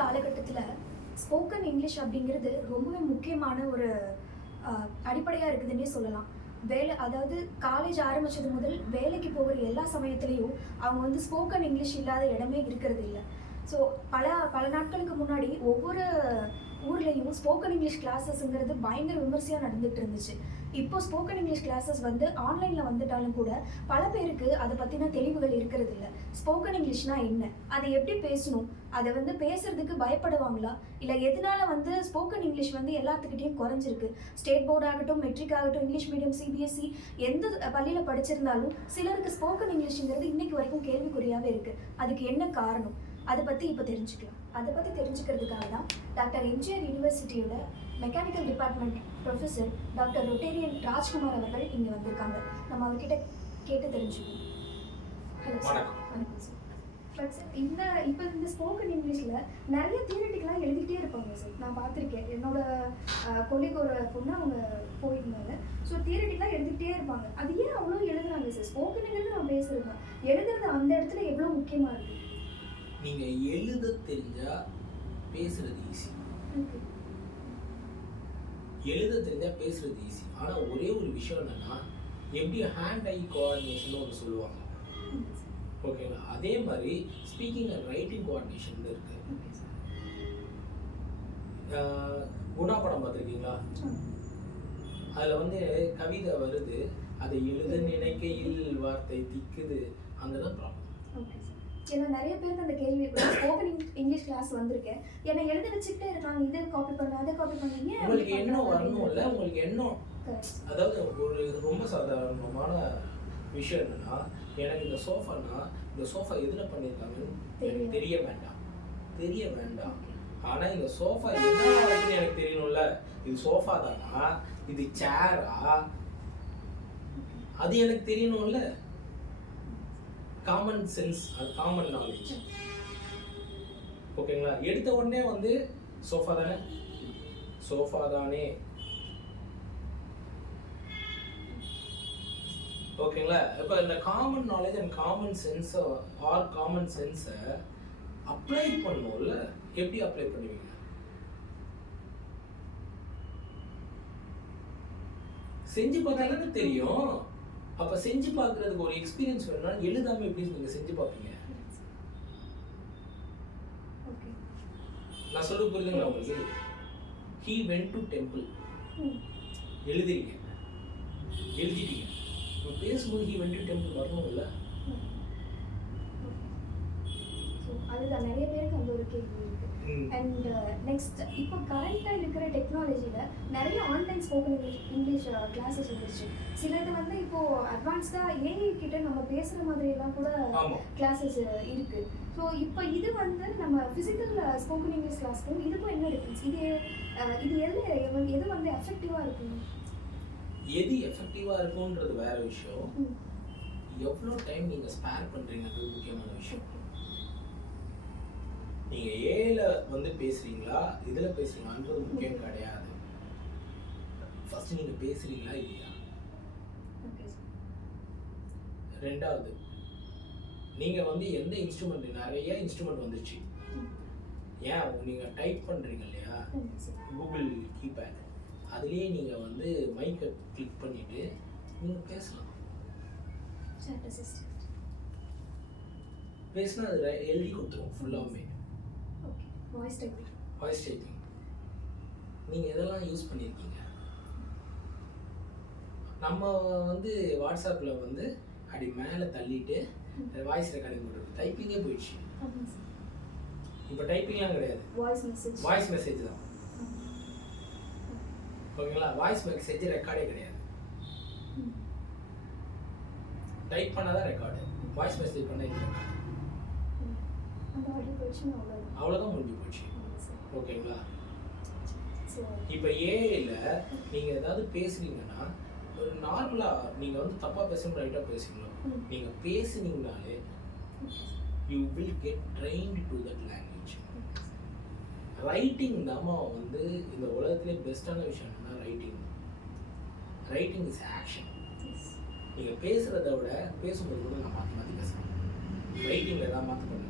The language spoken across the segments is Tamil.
காலகட்டத்தில் ஸ்போக்கன் இங்கிலீஷ் அப்படிங்கிறது ரொம்பவே முக்கியமான ஒரு அடிப்படையாக இருக்குதுன்னே சொல்லலாம். வேலை அதாவது காலேஜ் ஆரம்பித்தது முதல் வேலைக்கு போகிற எல்லா சமயத்துலேயும் அவங்க வந்து ஸ்போக்கன் இங்கிலீஷ் இல்லாத இடமே இருக்கிறது இல்லை. ஸோ பல பல நாட்களுக்கு முன்னாடி ஒவ்வொரு ஊர்லேயும் ஸ்போக்கன் இங்கிலீஷ் கிளாஸஸ்ங்கிறது பயங்கர விமர்சையாக நடந்துகிட்டு இருந்துச்சு. இப்போ ஸ்போக்கன் இங்கிலீஷ் கிளாஸஸ் வந்து ஆன்லைனில் வந்துட்டாலும் கூட பல பேருக்கு அதை பற்றின தெளிவுகள் இருக்கிறது இல்லை. ஸ்போக்கன் இங்கிலீஷ்னா என்ன? அதை எப்படி பேசணும்? அதை வந்து பேசுறதுக்கு பயப்படுவாங்களா? இல்லை எதனால வந்து ஸ்போக்கன் இங்கிலீஷ் வந்து எல்லாத்துக்கிட்டையும் குறைஞ்சிருக்கு? ஸ்டேட் போர்ட் ஆகட்டும் மெட்ரிக் ஆகட்டும் இங்கிலீஷ் மீடியம் சிபிஎஸ்சி எந்த பள்ளியில் படிச்சிருந்தாலும் சிலருக்கு ஸ்போக்கன் இங்கிலீஷ்ங்கிறது இன்னைக்கு வரைக்கும் கேள்விக்குறியாகவே இருக்குது அதுக்கு என்ன காரணம்? அதை பற்றி இப்போ தெரிஞ்சுக்கலாம். அதை பற்றி தெரிஞ்சுக்கிறதுக்காக தான் doctor MGR யூனிவர்சிட்டியோட mechanical department professor doctor rotarian Rajkumar அவர்கள் இங்கே வந்திருக்காங்க. நம்ம அவர்கிட்ட கேட்டு தெரிஞ்சுக்கணும். ஹலோ சார் வணக்கம். சார் பட் சார் இந்த இப்போ இந்த ஸ்போக்கன் இங்கிலீஷில் நிறைய தியரட்டிக்கலாக எழுதிட்டே இருப்பாங்க சார் நான் பார்த்துருக்கேன். என்னோட கொலிக் ஒரு பொண்ணு அவங்க போயிருந்தாங்க. ஸோ தியரட்டிக்கலாக எழுதிட்டே இருப்பாங்க. அது ஏன் அவ்வளோ எழுதுறாங்க சார் ஸ்போக்கனுங்கிறது பேசுறது தான் எழுதுறது அந்த இடத்துல எவ்வளோ முக்கியமாக இருக்குது நீங்க எழுத தெரிஞ்சா பேசுறது ஈஸி எழுத தெரிஞ்சால் பேசுகிறது ஈஸி ஆனால் ஒரே ஒரு விஷயம் என்னென்னா எப்படி ஹேண்ட் ஐ கோஆர்டினேஷன் ஒன்று சொல்லுவாங்க. ஓகேங்களா அதே மாதிரி ஸ்பீக்கிங் அண்ட் ரைட்டிங் கோஆர்டினேஷன் இருக்கு. குணா படம் பார்த்துருக்கீங்களா? அதில் வந்து கவிதை வருது. அதை எழுத நினைக்கையில் வார்த்தை திக்குது. அங்கே தான் ப்ராப்ளம் ஏன்னா நிறைய பேருக்கு அந்த கேள்வி ஸ்போக்கன் இங்கிலீஷ் கிளாஸ் வந்திருக்கேன். ஏன்னா எழுத வச்சுக்கிட்டே இருக்காங்க. இதை காப்பி பண்ண அதை காப்பி பண்ண. ஏன் அப்படி உங்களுக்கு எண்ணம் வரணும்ல உங்களுக்கு எண்ணம் Correct. அதாவது ஒரு ரொம்ப சாதாரணமான விஷயம் என்னன்னா எனக்கு இந்த சோஃபானா இந்த சோஃபா எதுல பண்ணியிருக்காங்கன்னு. தெரிய வேண்டாம். தெரிய வேண்டாம். ஆனா இந்த சோஃபா என்ன எனக்கு தெரியணும்ல? இது சோஃபா தானா? இது சேரா அது எனக்கு தெரியணும்ல? காமன் சென்ஸ் அது காமன் நாலேஜ் ஓகேங்களா எடுத்த உடனே வந்து சோஃபா தானே? சோஃபா தானே. ஓகேங்களா இப்போ இந்த காமன் நாலேஜ் அண்ட் காமன் சென்ஸை ஆர் காமன் சென்ஸை அப்ளை பண்ணுவோம்ல எப்படி அப்ளை பண்ணுவீங்க? செஞ்சு பார்த்தாலே தெரியும். அப்ப செஞ்சு பார்க்கறதுக்கு ஒரு எக்ஸ்பீரியன்ஸ் வேணும்னா எழுதாம எப்படி நீங்க செஞ்சு பார்ப்பீங்க? ஓகே நான் சொல்ல புரியுதுங்களா உங்களுக்கு? ஹீ வென்ட் டு டெம்பிள் ம். எழுதுறீங்க எழுதிட்டீங்க. பேசும்போது ஹீ வென்ட் டு டெம்பிள் வரணும்ல? ஸோ அதுதான் நிறைய பேருக்கு அந்த ஒரு கேள்வி இருக்கு. அண்ட் நெக்ஸ்ட் இப்போ கரண்ட்டாக இருக்கிற டெக்னாலஜியில் நிறைய online spoken English English classes வந்துருச்சு. சிலது வந்து இப்போ அட்வான்ஸ்டாக ஏஐ கிட்ட நம்ம பேசுகிற மாதிரியெல்லாம் கூட கிளாஸஸ் இருக்கு. ஸோ இப்போ இது வந்து நம்ம ஃபிசிக்கல் ஸ்போக்கன் இங்கிலீஷ் கிளாஸ்க்கும் இதுக்கும் என்ன டிஃப்ரென்ஸ் இது அஹ், இது எது எது வந்து எஃபெக்டிவாக இருக்கும்? எது எஃபெக்டிவா இருக்கும்ன்றது வேற விஷயம். எவ்வளோ டைம் நீங்க ஸ்பேர் பண்றீங்கன்றது முக்கியமான விஷயம். நீங்க ஏல வந்து பேசுறீங்களா? இதுல பேசுறீங்களான்றது முக்கியம் கிடையாது. ஃபர்ஸ்ட் நீங்க பேசுறீங்களா இல்லையா? ரெண்டாவது நீங்க வந்து எந்த இன்ஸ்ட்ருமெண்ட் நிறைய இன்ஸ்ட்ருமெண்ட் வந்துருச்சு ஏன்? நீங்க டைப் பண்றீங்க இல்லையா? கூகுள் கீபேட் அதுலேயே நீங்க வந்து மைக்கை கிளிக் பண்ணிட்டு நீங்க பேசலாம். பேசினா அது எழுதி கொடுத்துரும் ஃபுல்லாமே okay voice typing voice typing நீங்க எதெல்லாம் யூஸ் பண்ணியிருக்கீங்க நம்ம வந்து வாட்ஸ்அப்பில் வந்து அப்படி மேலே தள்ளிட்டு வாய்ஸ் ரெக்கார்டிங் பண்ணுறது டைப்பிங்கே போயிடுச்சு. இப்போ டைப்பிங்லாம் கிடையாது. வாய்ஸ் மெசேஜ் வாய்ஸ் மெசேஜ் தான். ஓகேங்களா? வாய்ஸ் மெசேஜ் ரெக்கார்டே கிடையாது. டைப் பண்ணால் தான் ரெக்கார்டு வாய்ஸ் மெசேஜ் பண்ணால் இது record. அந்த ஆடியோ போயிடுச்சுன்னா அவ்வளோதான் முடிஞ்சு போச்சு. ஓகேங்களா? இப்போ ஏஐல நீங்கள் ஏதாவது பேசுனீங்கன்னா ஒரு நார்மலாக நீங்கள் வந்து தப்பாக பேசணும் ரைட்டாக பேசுங்களோ ம். நீங்கள் பேசுனீங்கனாலே you will get trained to that language writing தாம்மா வந்து இந்த உலகத்திலே பெஸ்ட்டான விஷயம் என்னன்னா ரைட்டிங் ரைட்டிங் இஸ் ஆக்ஷன் நீங்கள் பேசுகிறத விட பேசும்போது கூட நான் மாற்றி மாற்றி பேசுகிறேன் ரைட்டிங்கில் ஏதாவது மாற்ற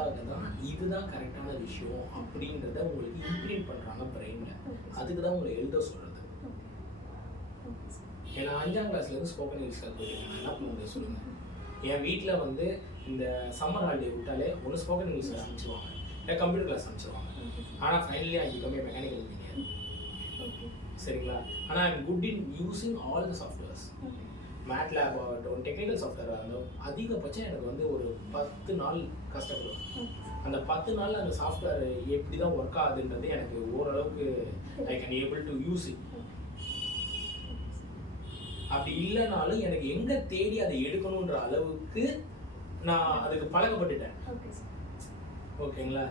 பண்ண முடியுமா அது எதுக்காக தான் இதுதான் கரெக்டான விஷயம் அப்படின்றத உங்களுக்கு இம்ப்ளிமெண்ட் பண்ணுறாங்க பிரெயினில் அதுக்கு தான் உங்களை எழுத சொல்கிறது ஏன்னா அஞ்சாம் கிளாஸ்லேருந்து ஸ்போக்கன் இங்கிலீஷ் கற்றுக்கிட்டேன் என்ன பண்ண முடியும் சொல்லுங்கள் என் வீட்டில் வந்து இந்த சம்மர் ஹாலிடே விட்டாலே ஒன்று ஸ்போக்கன் இங்கிலீஷ் அனுப்பிச்சிருவாங்க இல்லை கம்ப்யூட்டர் கிளாஸ் அனுப்பிச்சிருவாங்க ஆனால் finally I become mechanical engineer சரிங்களா? ஆனால் I'm good in using all the softwares MATLAB ஆகட்டும் டெக்னிக்கல் சாஃப்ட்வேர் ஆகட்டும் அதிகபட்சம் எனக்கு வந்து ஒரு பத்து நாள் கஷ்டப்படுவேன் அந்த பத்து நாள் அந்த சாஃப்ட்வேர் எப்படி தான் ஒர்க் ஆகுதுன்றது எனக்கு ஓரளவுக்கு I can able to use it அப்படி இல்லைனாலும் எனக்கு எங்க தேடி அதை எடுக்கணுன்ற அளவுக்கு நான் அதுக்கு பழக்கப்பட்டுட்டேன். ஓகேங்களா.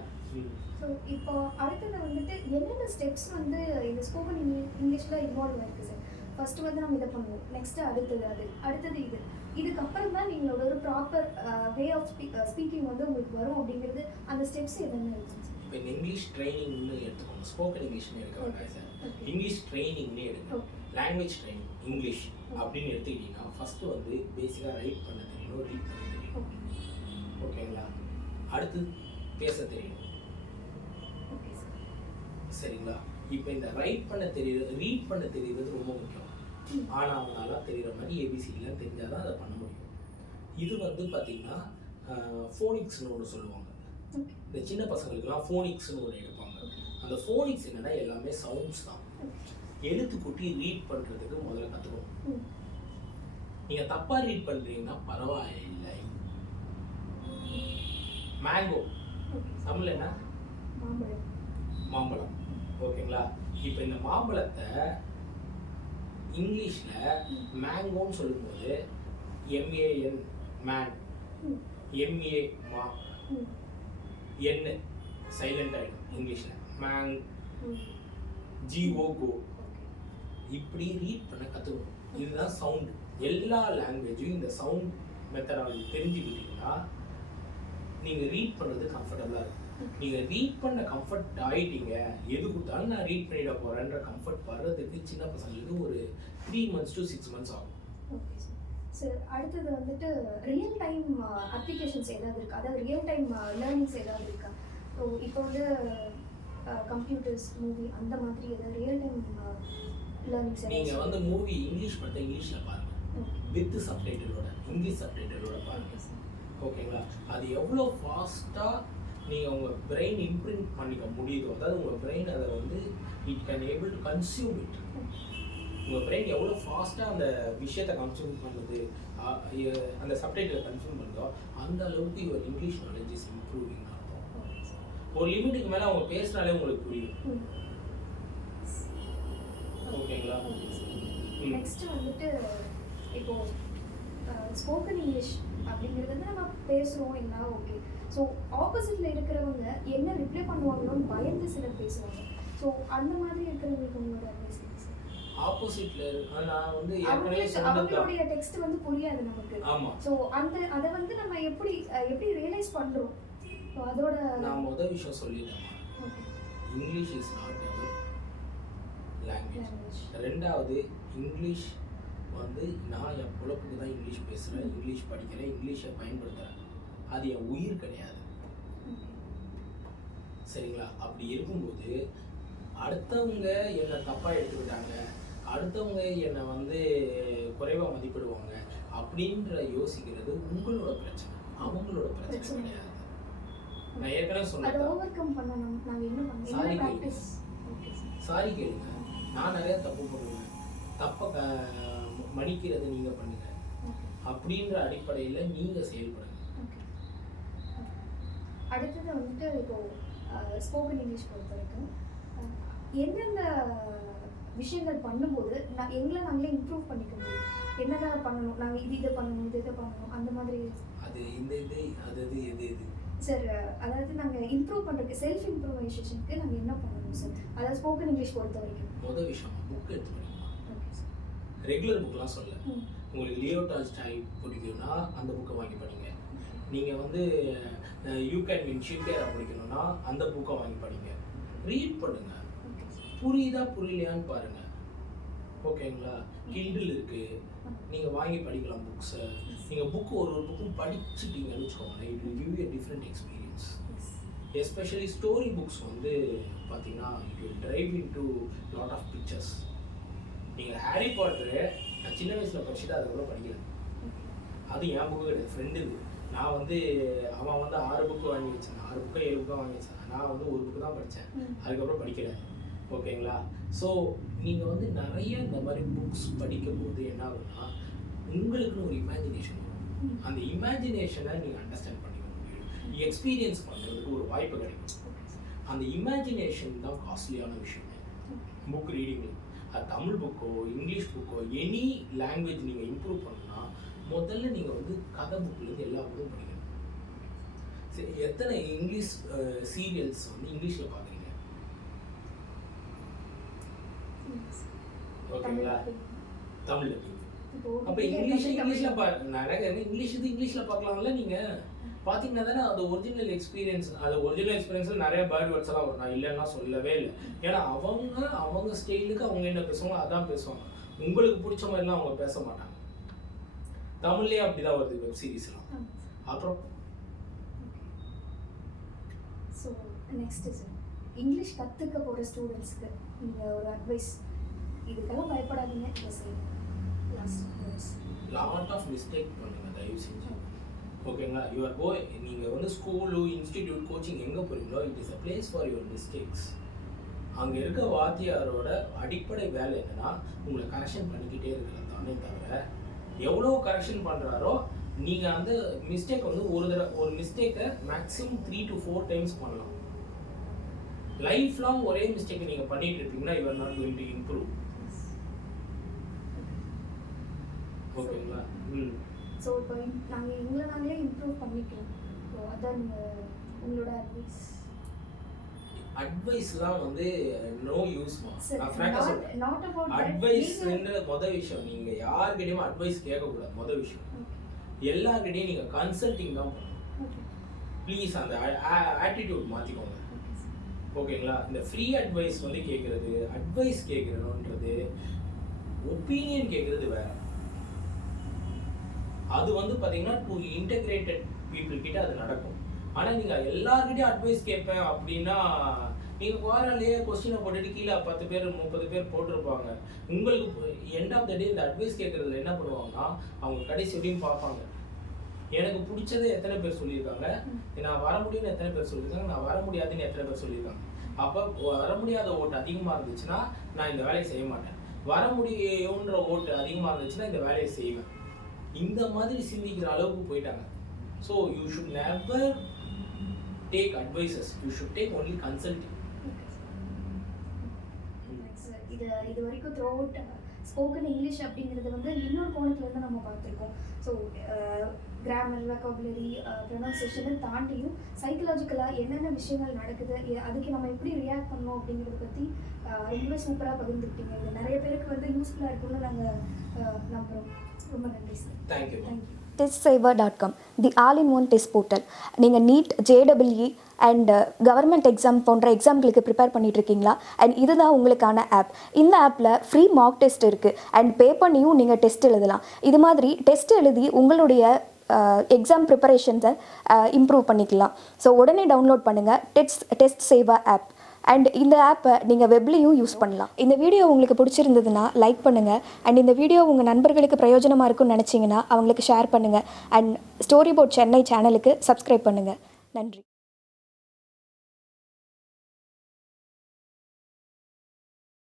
ஸோ இப்போ அடுத்தது வந்துட்டு என்னென்ன ஸ்டெப்ஸ் வந்து இந்த ஸ்போக்கன் இங்கிலீஷில் இன்வால்வ் ஆயிருக்கு சார் ஃபர்ஸ்ட் வந்து நம்ம இதை பண்ணுவோம். நெக்ஸ்ட் அடுத்தது அது. அடுத்தது இது. இதுக்கப்புறம் தான் நீங்களோட ஒரு ப்ராப்பர் வே ஆஃப் ஸ்பீக்கிங் வந்து உங்களுக்கு வரும் அப்படிங்கிறது அந்த ஸ்டெப்ஸ் என்னென்ன இருக்கும் சார் இப்போ இங்கிலீஷ் ட்ரைனிங்னு எடுத்துக்கோங்க. ஸ்போக்கன் இங்கிலீஷ்னு எடுக்க வேண்டாம் சார். இங்கிலீஷ் ட்ரைனிங்னு எடுங்க. லாங்குவேஜ் ட்ரைனிங் இங்கிலீஷ் அப்படின்னு எடுத்துக்கிட்டீங்கன்னா ஃபஸ்ட்டு வந்து பேசிக்காக ரைட் பண்ண தெரியணும் ரீட் பண்ண தெரியணும். ஓகே ஓகேங்களா அடுத்து பேச தெரியணும். சரிங்களா? இப்போ இந்த ரைட் பண்ண தெரியுறது ரீட் பண்ண தெரியுறது ரொம்ப முக்கியம். ஆனால் அவனால தெரியுற மாதிரி ஏபிசிலாம் தெரிஞ்சால் தான் அதை பண்ண முடியும். இது வந்து பார்த்தீங்கன்னா ஃபோனிக்ஸ்னு ஒன்று சொல்லுவாங்க. இந்த சின்ன பசங்களுக்குலாம் ஃபோனிக்ஸ்னு ஒன்று எடுப்பாங்க. அந்த ஃபோனிக்ஸ் என்னன்னா எல்லாமே சவுண்ட்ஸ் தான். எழுத்து கூட்டி ரீட் பண்ணுறதுக்கு முதல்ல கற்றுக்கணும் நீங்கள் தப்பாக ரீட் பண்ணுறீங்கன்னா பரவாயில்லை. மேங்கோ தமிழ் என்ன? மாம்பழம். ஓகேங்களா? இப்போ இந்த மாம்பழத்தை இங்கிலீஷில் மேங்கோன்னு சொல்லும்போது எம்ஏஎன் மேன் எம்ஏ மா. என்னு சைலண்ட் ஆகிடும் இங்கிலீஷில். மேங் ஜிஓ கோ இப்படி ரீட் பண்ண கற்றுக்கணும் இதுதான் சவுண்ட் எல்லா லாங்குவேஜும் இந்த சவுண்ட் மெத்தடாலஜி தெரிஞ்சுக்கிட்டீங்கன்னா நீங்கள் ரீட் பண்ணுறது கம்ஃபர்டபுளாக இருக்கும். நீங்கள் ரீட் பண்ண கம்ஃபர்ட் ஆகிட்டீங்க எது கொடுத்தாலும் நான் ரீட் பண்ணிட போகிறேன்ற கம்ஃபர்ட் வர்றதுக்கு சின்ன பசங்களுக்கு ஒரு three months to six months ஆகும். ஓகே சார் சார் அடுத்தது வந்துட்டு ரியல் டைம் அப்ளிகேஷன்ஸ் ஏதாவது இருக்கா? அதாவது ரியல் டைம் லேர்னிங்ஸ் ஏதாவது இருக்கா? ஸோ இப்போ வந்து கம்ப்யூட்டர்ஸ் மூவி அந்த மாதிரி ஏதாவது ரியல் டைம் லேர்னிங்ஸ் நீங்கள் வந்து மூவி இங்கிலீஷ் பார்த்தா இங்கிலீஷில் பாருங்கள் வித் சப்டைட்டிலோட இங்கிலீஷ் சப்டைட்டிலோட பாருங்கள் ஓகேங்களா அது எவ்வளோ ஃபாஸ்ட்டாக நீங்கள் உங்கள் பிரெயின் இம்ப்ரிண்ட் பண்ணிக்க முடியுதோ அதாவது உங்கள் பிரெயின் அதை வந்து it can able to consume it உங்கள் பிரெயின் எவ்வளோ ஃபாஸ்ட்டாக அந்த விஷயத்தை கன்சியூம் பண்ணுது அந்த சப்டைட்டில் கன்சியூம் பண்ணுதோ அந்த அளவுக்கு your English knowledge is improving ஒரு லிமிட்டுக்கு மேலே அவங்க பேசுனாலே உங்களுக்கு புரியும். ஓகேங்களா. நெக்ஸ்ட் வந்துட்டு இப்போ ஸ்போக்கன் இங்கிலீஷ் அப்படிங்கிறது வந்து நம்ம பேசுகிறோம் என்ன ஓகே ஸோ ஆப்போசிட்டில் இருக்கிறவங்க என்ன ரிப்ளை பண்ணுவாங்களோன்னு பயந்து சிலர் பேசுவாங்க. ஸோ அந்த மாதிரி இருக்கிறவங்களுக்கு உங்களோட அட்வைஸ் ஆப்போசிட்டில் நான் வந்து ஏற்கனவே அவங்களுடைய டெக்ஸ்ட் வந்து புரியாது நமக்கு. ஆமாம் ஸோ அந்த அதை வந்து நம்ம எப்படி எப்படி ரியலைஸ் பண்ணுறோம் ஸோ அதோட நான் முதல் விஷயம் சொல்லிட்டேன் okay English is not language language ரெண்டாவது இங்கிலீஷ் வந்து நான் என் பொழப்புக்கு தான் இங்கிலீஷ் பேசுகிறேன் இங்கிலீஷ் படிக்கிறேன் இங்கிலீஷை பயன்படுத்துகிறேன் அது என் உயிர் கிடையாது. சரிங்களா? அப்படி இருக்கும்போது அடுத்தவங்க என்னை தப்பாக எடுத்துக்கிட்டாங்க அடுத்தவங்க என்னை வந்து குறைவாக மதிப்பிடுவாங்க அப்படின்ற யோசிக்கிறது உங்களோட பிரச்சனை. அவங்களோட பிரச்சனை. கிடையாது. நான் ஏற்கனவே சொன்னேன். சார் சாரி கேளுங்க. நான் நிறைய தப்பு பண்ணுவேன் தப்பை க மன்னிக்கிறது நீங்க பண்ணுங்க. அப்படின்ற அடிப்படையில் நீங்க செயல்படுங்க. அடுத்தது வந்துட்டு இப்போ ஸ்போக்கன் இங்கிலீஷ் பொறுத்த வரைக்கும் எந்தெந்த விஷயங்கள் பண்ணும்போது நான் எங்களை நாங்களே இம்ப்ரூவ் பண்ணிக்க முடியும். என்னென்ன பண்ணணும்? நாங்கள் இது இதை பண்ணணும் இது இதை பண்ணணும் அந்த மாதிரி. அது இந்த இது அது இது எது எது சார் அதாவது நாங்கள் இம்ப்ரூவ் பண்ணுறதுக்கு செல்ஃப் இம்ப்ரூவைசேஷனுக்கு நாங்கள் என்ன பண்ணணும் சார் அதாவது ஸ்போக்கன் இங்கிலீஷ் பொறுத்த வரைக்கும் முதல் விஷயம் புக் எடுத்து படிக்கணும் ரெகுலர் புக்லாம் சொல்ல ம். உங்களுக்கு லியோ டால்ஸ்டாய் பிடிக்கும்னா அந்த புக்கை வாங்கி படிங்க. நீங்கள் வந்து யூ கேன் வின் ஷீக்கேரா படிக்கணும்னா அந்த புக்கை வாங்கி படிங்க. ரீட் பண்ணுங்க. புரியுதா புரியலையான்னு பாருங்க. ஓகேங்களா? கிண்டில் இருக்கு. நீங்கள் வாங்கி படிக்கலாம் புக்ஸை நீங்கள் புக்கு ஒரு ஒரு புக்கும் படிச்சுட்டீங்கன்னு வச்சுக்கோங்களேன் it will give you different experience especially story books வந்து பார்த்தீங்கன்னா it will drive in to lot of pictures நீங்கள் ஹாரி பாட்டரு நான் சின்ன வயசில் படிச்சுட்டு அதுக்கப்புறம் படிக்கல. அது என் புக்கு கிடையாது ஃப்ரெண்டு நான் வந்து அவன் வந்து ஆறு புக்கு வாங்கி வச்சான். ஆறு புக்கோ ஏழு புக்கோ வாங்கி வச்சான். நான் வந்து ஒரு புக்கு தான் படித்தேன் அதுக்கப்புறம் படிக்கல. ஓகேங்களா ஸோ நீங்கள் வந்து நிறைய இந்த மாதிரி புக்ஸ் படிக்கும் போது என்ன ஆகும்னா உங்களுக்குன்னு ஒரு இமேஜினேஷன் வரும். அந்த இமேஜினேஷனை நீங்கள் அண்டர்ஸ்டாண்ட் பண்ணிக்க முடியும் எக்ஸ்பீரியன்ஸ் பண்ணுறதுக்கு ஒரு வாய்ப்பு கிடைக்கும். அந்த இமேஜினேஷன் தான் காஸ்ட்லியான விஷயம். புக் ரீடிங்கில் தமிழ் புக்கோ இங்கிலீஷ் புக்கோ எனி லாங்குவேஜ் நீங்கள் இம்ப்ரூவ் பண்ணணும்னா முதல்ல நீங்கள் வந்து கதை புக்லேருந்து எல்லா புக்கும் படிக்கணும். சரி எத்தனை இங்கிலீஷ் சீரியல்ஸ் வந்து இங்கிலீஷில் பார்க்குறீங்க? ஓகேங்களா? தமிழில் அப்போ இங்கிலீஷ் இங்கிலீஷில் பா நிறைய இங்கிலீஷ் இது இங்கிலீஷில் பார்க்கலாம்ல நீங்கள் பார்த்தீங்கன்னா தானே அது ஒரிஜினல் எக்ஸ்பீரியன்ஸ் அது ஒரிஜினல் எக்ஸ்பீரியன்ஸில் நிறைய பேர்ட் வேர்ட்ஸ் எல்லாம் வரும். நான் இல்லைன்னா சொல்லவே இல்லை. ஏன்னா அவங்க அவங்க ஸ்டைலுக்கு அவங்க என்ன பேசுவாங்க அதான் பேசுவாங்க. உங்களுக்கு பிடிச்ச மாதிரிலாம் அவங்க பேச மாட்டாங்க. தமிழ்லேயே அப்படிதான் வருது வெப் சீரிஸ்லாம் அப்புறம்? ஸோ நெக்ஸ்ட் இங்கிலீஷ் கற்றுக்க போகிற ஸ்டூடெண்ட்ஸ்க்கு நீங்கள் ஒரு அட்வைஸ் இதுக்கெல்லாம் பயப்படாதீங்க. லாஸ்ட் லாட் ஆஃப் மிஸ்டேக் பண்ணுங்க தயவு செஞ்சு. ஓகேங்களா யூஆர் கோ நீங்கள் வந்து ஸ்கூலு இன்ஸ்டிடியூட் கோச்சிங் எங்கே போகிறீங்களோ it is a place for your mistakes அங்கே இருக்க வாத்தியாரோட அடிப்படை வேலை என்னன்னா உங்களை கரெக்ஷன் பண்ணிக்கிட்டே இருக்கிறது தானே தவிர எவ்வளோ கரெக்ஷன் பண்ணுறாரோ நீங்கள் அந்த மிஸ்டேக் வந்து ஒரு தடவை ஒரு மிஸ்டேக்கை maximum three to four times பண்ணலாம். லைஃப் லாங் ஒரே மிஸ்டேக்கை நீங்கள் பண்ணிட்டு இருப்பீங்கன்னா you're not going to improve ஓகேங்களா ம் ஸோ இப்போ நாங்கள் எங்களை நாங்களே இம்ப்ரூவ் பண்ணிக்கிறோம் ஸோ அதான் உங்களோட அட்வைஸ் அட்வைஸ்லாம் வந்து நோ யூஸ்மா சார் நான் ஃப்ராங்கா சொல்றேன். அட்வைஸ்ன்ற முத விஷயம். நீங்க யார்கிட்டயும் அட்வைஸ் கேட்கக்கூடாது. முத விஷயம். எல்லார்கிட்டயும் நீங்க கன்சல்டிங் தான் பண்ணணும். ப்ளீஸ் அந்த ஆட்டிடியூட் மாத்திக்கோங்க. ஓகேங்களா இந்த ஃப்ரீ அட்வைஸ் வந்து கேட்கறது அட்வைஸ் கேட்கறதுன்றது ஒப்பீனியன் கேட்கறது வேற. அது வந்து பார்த்தீங்கன்னா டூ இன்டெகிரேட்டட் பீப்புள் கிட்ட அது நடக்கும். ஆனால் நீங்கள் எல்லாருக்கிட்டையும் அட்வைஸ் கேட்பேன் அப்படின்னா நீங்கள் குவாரன்லேயே கொஸ்டினை போட்டுட்டு கீழே பத்து பேர் முப்பது பேர் போட்டிருப்பாங்க. உங்களுக்கு எண்ட் ஆஃப் த டே இந்த அட்வைஸ் கேட்குறதுல என்ன பண்ணுவாங்கன்னா அவங்க கடைசி வரையும் பார்ப்பாங்க. எனக்கு பிடிச்சதை எத்தனை பேர் சொல்லியிருக்காங்க? நான் வர முடியும்னு எத்தனை பேர் சொல்லியிருக்காங்க? நான் வர முடியாதுன்னு எத்தனை பேர் சொல்லியிருக்காங்க? அப்போ வர முடியாத ஓட்டு அதிகமாக இருந்துச்சுன்னா நான் இந்த வேலையை செய்ய மாட்டேன். வர முடியுன்ற ஓட்டு அதிகமாக இருந்துச்சுன்னா இந்த வேலையை செய்வேன். இந்த மாதிரி சிந்திக்கிற அளவுக்கு போயிட்டாங்க. So you should never take advices you should take only consulting இது இது வரைக்கும் த்ரோ அவுட் ஸ்போக்கன் இங்கிலீஷ் அப்படிங்கிறது வந்து இன்னொரு கோணத்துலேருந்து நம்ம பார்த்துருக்கோம். ஸோ கிராமர் வெக்காபுலரி ப்ரொனன்சியேஷனை தாண்டியும் சைக்கலாஜிக்கலாக என்னென்ன விஷயங்கள் நடக்குது அதுக்கு நம்ம எப்படி ரியாக்ட் பண்ணணும் அப்படிங்கிறத பற்றி ரொம்பவே சூப்பராக பகிர்ந்துக்கிட்டீங்க. இது நிறைய பேருக்கு வந்து யூஸ்ஃபுல்லாக இருக்கும்னு நாங்கள் நம்புகிறோம் ரொம்ப நன்றி sir thank you thank you test saver dot com the all in one test portal நீங்கள் NEET JWE and government exam போன்ற எக்ஸாம்களுக்கு ப்ரிப்பேர் பண்ணிட்டு இருக்கீங்களா அண்ட் இதுதான் உங்களுக்கான ஆப் இந்த ஆப்பில் ஃப்ரீ மார்க் டெஸ்ட் இருக்குது அண்ட் பே பண்ணியும் நீங்கள் டெஸ்ட் எழுதலாம். இது மாதிரி டெஸ்ட் எழுதி உங்களுடைய எக்ஸாம் ப்ரிப்பரேஷன்ஸை இம்ப்ரூவ் பண்ணிக்கலாம். ஸோ உடனே டவுன்லோட் பண்ணுங்கள் test test saver app and இந்த ஆப்பை நீங்கள் வெப்லேயும் யூஸ் பண்ணலாம். இந்த வீடியோ உங்களுக்கு பிடிச்சிருந்ததுன்னா லைக் பண்ணுங்கள் அண்ட் இந்த வீடியோ உங்கள் நண்பர்களுக்கு பிரயோஜனமாக இருக்கும்னு நினச்சிங்கன்னா அவங்களுக்கு ஷேர் பண்ணுங்கள் அண்ட் ஸ்டோரி போர்ட் சென்னை சேனலுக்கு சப்ஸ்கிரைப் பண்ணுங்கள் நன்றி.